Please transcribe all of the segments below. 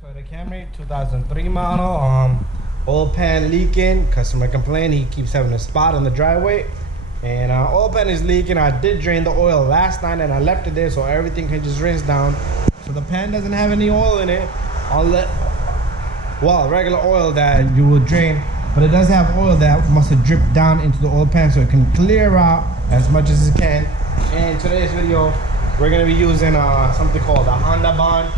Toyot Camry 2003 model. Oil pan leaking. Customer complained he keeps having a spot on the driveway, and oil pan is leaking. I did drain the oil last night and I left it there so everything can just rinse down. So the pan doesn't have any oil in it. Regular oil that you would drain, but it does have oil that must have dripped down into the oil pan so it can clear out as much as it can. And today's video, we're gonna be using something called the Honda Bond.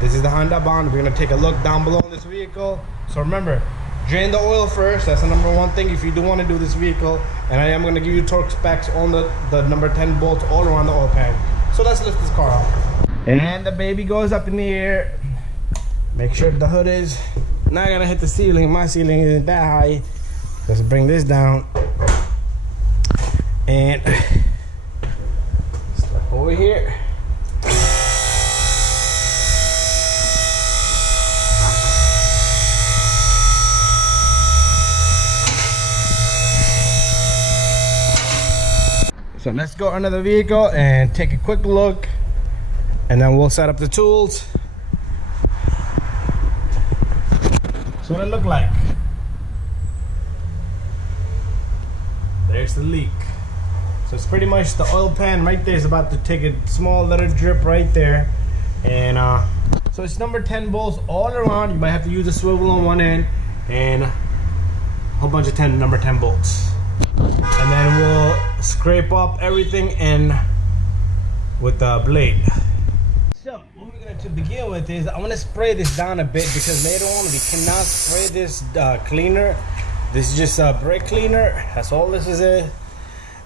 This is the Honda Bond. We're gonna take a look down below in this vehicle. So remember, drain the oil first. That's the number one thing if you do want to do this vehicle. And I am gonna give you torque specs on the number 10 bolts all around the oil pan. So let's lift this car off. And the baby goes up in the air. Make sure the hood is not gonna hit the ceiling. My ceiling isn't that high. Let's bring this down. And step over here. So let's go under the vehicle and take a quick look, and then we'll set up the tools. So what it look like. There's the leak. So it's pretty much the oil pan right there is about to take a small little drip right there. And so it's number 10 bolts all around. You might have to use a swivel on one end and a whole bunch of number 10 bolts. And then we'll scrape up everything in with the blade. So what we're going to begin with is I'm going to spray this down a bit, because later on we cannot spray this cleaner. This is just a brake cleaner. That's all this is.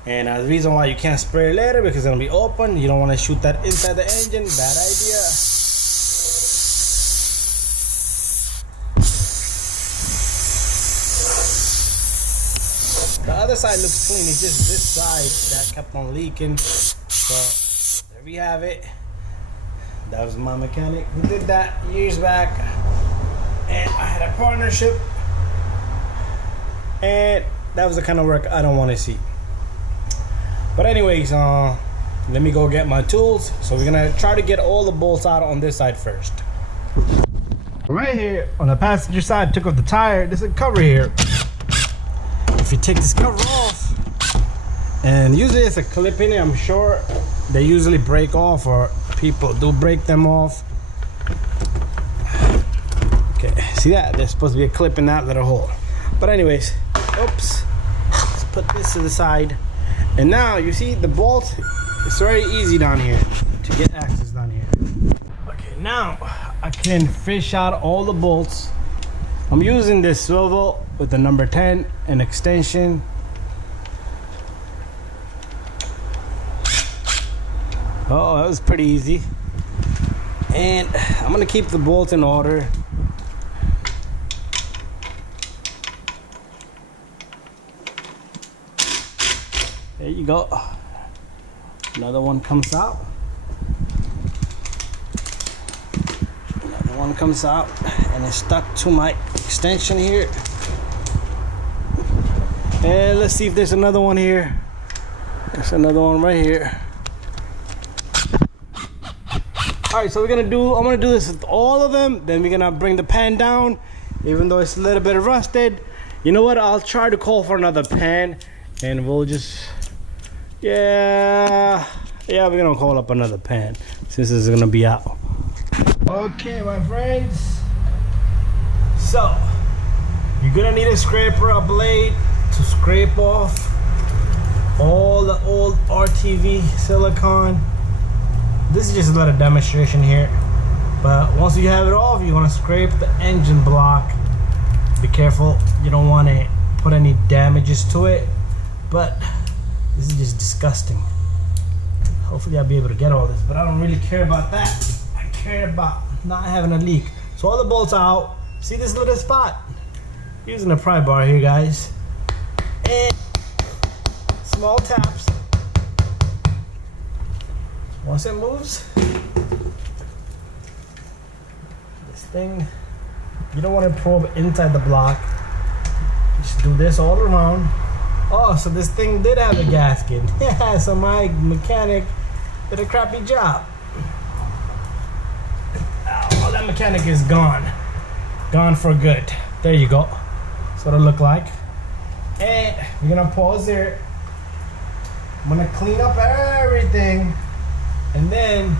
And the reason why you can't spray it later, because it's going to be open. You don't want to shoot that inside the engine. Bad idea. The other side looks clean. It's just this side that kept on leaking. So there we have it. That was my mechanic who did that years back, and I had a partnership, and that was the kind of work I don't want to see. But anyways, let me go get my tools. So we're gonna try to get all the bolts out on this side first. Right here on the passenger side, took off the tire. There's a cover here. If you take this cover off, and usually it's a clip in it, I'm sure they usually break off, or people do break them off. Okay, see that? There's supposed to be a clip in that little hole. But anyways, oops, let's put this to the side. And now you see the bolt. It's very easy down here to get access down here. Okay, now I can fish out all the bolts. I'm using this swivel with the number 10 and extension. Oh, that was pretty easy. And I'm gonna keep the bolts in order. There you go. Another one comes out. Another one comes out, and it's stuck to my extension here. And let's see if there's another one here. There's another one right here. Alright, so I'm gonna do this with all of them. Then we're gonna bring the pan down, even though it's a little bit rusted. You know what? I'll try to call for another pan, and we'll just, yeah, we're gonna call up another pan since it's gonna be out. Okay, my friends. So you're gonna need a scraper, a blade to scrape off all the old RTV silicone. This is just a little demonstration here, but once you have it off, you want to scrape the engine block. Be careful, you don't want to put any damages to it, but this is just disgusting. Hopefully I'll be able to get all this, but I don't really care about that. I care about not having a leak. So all the bolts are out. See this little spot? Using a pry bar here, guys, and small taps. Once it moves, this thing, you don't want to probe inside the block. Just do this all around. Oh, so this thing did have a gasket. Yeah, so my mechanic did a crappy job. All that mechanic is gone. Gone for good. There you go. That's what it look like. And we're gonna pause there. I'm gonna clean up everything. And then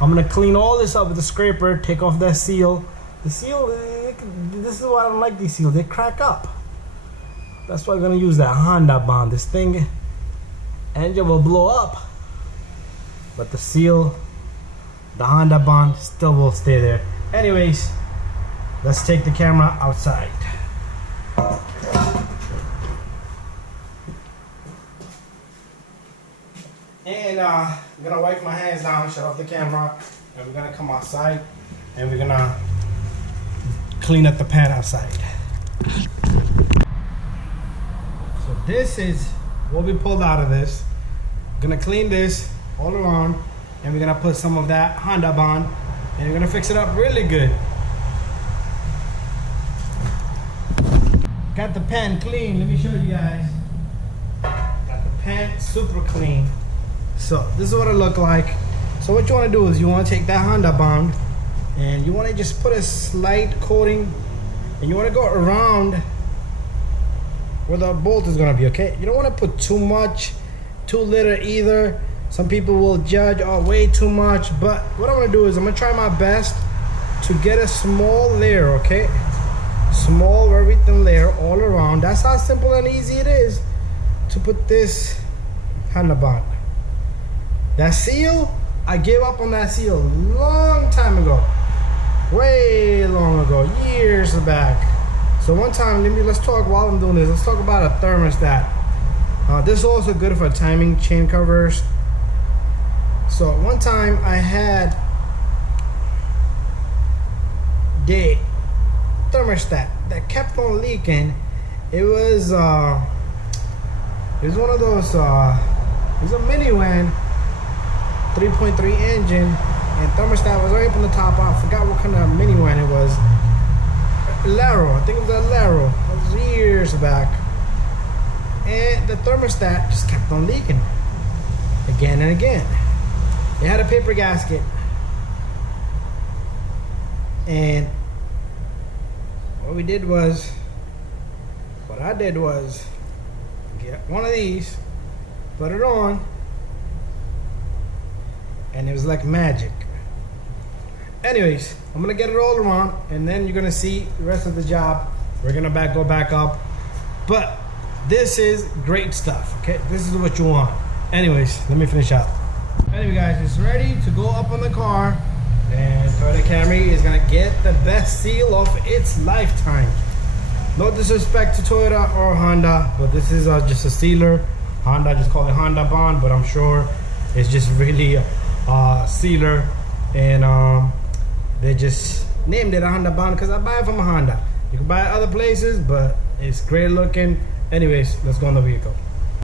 I'm gonna clean all this up with the scraper, take off that seal. The seal, this is why I don't like these seals. They crack up. That's why I'm gonna use that Honda bond. This thing, engine will blow up, but the seal, the Honda bond, still will stay there. Anyways, let's take the camera outside. And I'm gonna wipe my hands down, shut off the camera, and we're gonna come outside and we're gonna clean up the pan outside. So this is what we pulled out of this. We're gonna clean this all around and we're gonna put some of that Honda bond and we're gonna fix it up really good. Got the pan clean. Let me show you guys. Got the pan super clean. So this is what it looked like. So what you want to do is you want to take that Honda bond and you want to just put a slight coating and you want to go around where the bolt is going to be, okay? You don't want to put too much, too little either. Some people will judge, oh, way too much, but what I'm going to do is I'm going to try my best to get a small layer, okay? Small, very thin layer all around. That's how simple and easy it is to put this Honda bond. That seal, I gave up on that seal a long time ago. Way long ago, years back. So one time, let's talk while I'm doing this. Let's talk about a thermostat. This is also good for timing chain covers. So one time I had the thermostat that kept on leaking. It was one of those. It was a minivan. 3.3 engine and thermostat was right up on the top. I forgot what kind of minivan it was. Laro, I think it was a Laro. It was years back. And the thermostat just kept on leaking again and again. It had a paper gasket. And what I did was get one of these, put it on, and it was like magic. Anyways, I'm gonna get it all around and then you're gonna see the rest of the job. We're gonna go back up, but this is great stuff, okay? This is what you want. Anyways, let me finish out. Anyway guys, it's ready to go up on the car and Toyot Camry is gonna get the best seal of its lifetime. No disrespect to Toyota or Honda, but this is just a sealer. Honda just call it Honda bond, but I'm sure it's just really sealer, and they just named it a Honda bond because I buy it from a Honda. You can buy it other places, but it's great looking. Anyways, let's go on the vehicle.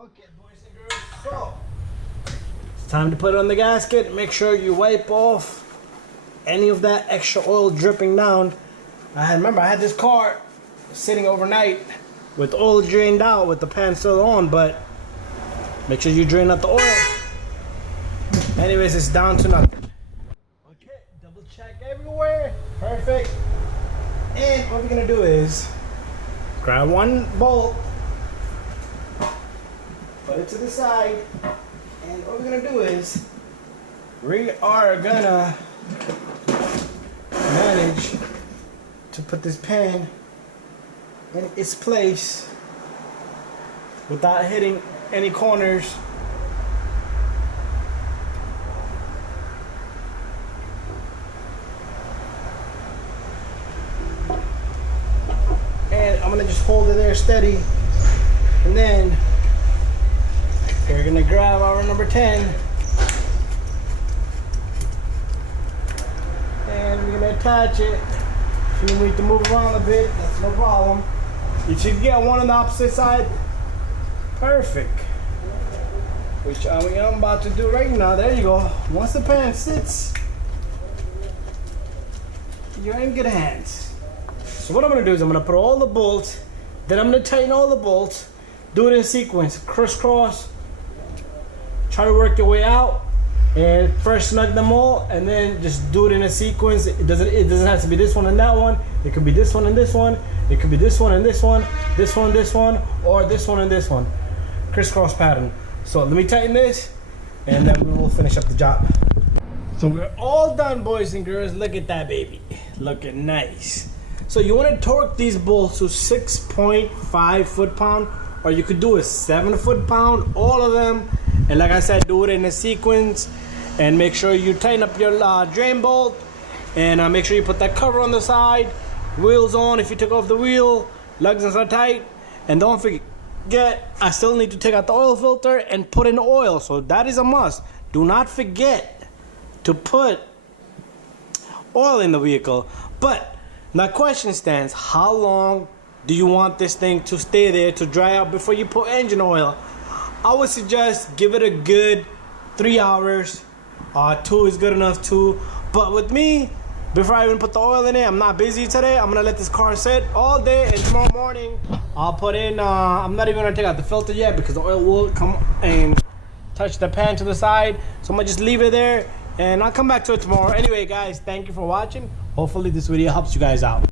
Okay, boys and girls, so it's time to put it on the gasket. Make sure you wipe off any of that extra oil dripping down. Remember I had this car sitting overnight with oil drained out with the pan still on, but make sure you drain out the oil. Anyways, it's down to nothing. Okay, double check everywhere. Perfect. And what we're gonna do is grab one bolt, put it to the side, and what we're gonna do is we are gonna manage to put this pan in its place without hitting any corners. And I'm gonna just hold it there steady, and then we're gonna grab our number 10 and we're gonna attach it. If you need to move around a bit, that's no problem. If you get one on the opposite side, perfect. Which I'm about to do right now. There you go. Once the pan sits, you're in good hands. So what I'm gonna do is I'm gonna put all the bolts, then I'm gonna tighten all the bolts, do it in sequence, crisscross, try to work your way out, And first snug them all, and then just do it in a sequence. It doesn't have to be this one and that one. It could be this one and this one. It could be this one and this one, this one, or this one and this one. Crisscross pattern. So let me tighten this, and then we will finish up the job. So we're all done, boys and girls. Look at that baby, looking nice. So you want to torque these bolts to 6.5 foot-pound, or you could do a 7 foot-pound, all of them. And like I said, do it in a sequence, and make sure you tighten up your drain bolt, and make sure you put that cover on the side, wheels on if you took off the wheel, lugs are tight, and don't forget, I still need to take out the oil filter and put in oil, so that is a must. Do not forget to put oil in the vehicle. But the question stands, how long do you want this thing to stay there to dry out before you put engine oil? I would suggest give it a good 3 hours. 2 is good enough too. But with me, before I even put the oil in it, I'm not busy today. I'm gonna let this car sit all day, and tomorrow morning I'll put in, I'm not even gonna take out the filter yet because the oil will come and touch the pan to the side. So I'm gonna just leave it there, and I'll come back to it tomorrow. Anyway guys, thank you for watching. Hopefully this video helps you guys out.